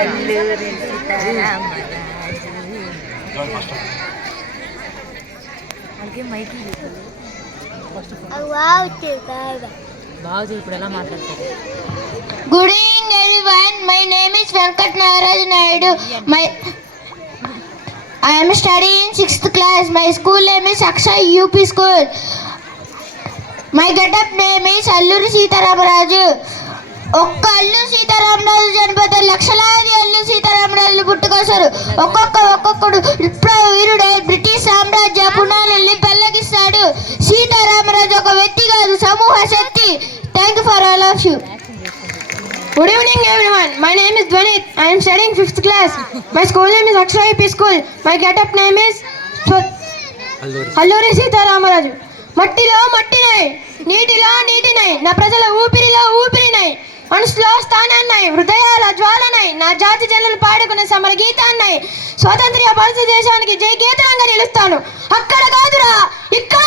అల్లూరి సీతారామరాజు. ఇప్పుడు ఎలా మాట్లాడతారు? Good evening everyone. My name is Venkat Nagaraj Naidu. I am studying in 6th class. My school name is Akshay UP School. My get-up name is Alluri Sitaramaraju. ఒక్క అల్లు సీతారామరాజు చనిపోతే లక్షలాది అల్లు సీతారామరాజులు పుట్టుకొస్తారు. ఒక్కొక్కడు వీరుడే British సామ్రాజ్య పునాదుల్ని పెళ్లగిస్తాడు. సీతారామరాజు ఒక వ్యక్తి కాదు, సమూహ శక్తి. Thank you for all of you. Good evening everyone. My name is Dwanit. I am studying 5th class. My school name is Akshay UP School. My get-up name is Alluri Sitaramaraju. మట్టిలో మట్టినై, నీటిలో నీటినై, నా ప్రజల ఊపిరిలో ఊపిరినై, మనసులో స్థానాన్నై, హృదయాల జ్వాలనై, నా జాతి జనులు పాడుకునే సమర గీతాన్నై, స్వాతంత్ర్య భారతదేశానికి జై గీతంగా నిలుస్తాను. అక్కడ కాదురా, ఇక్కడ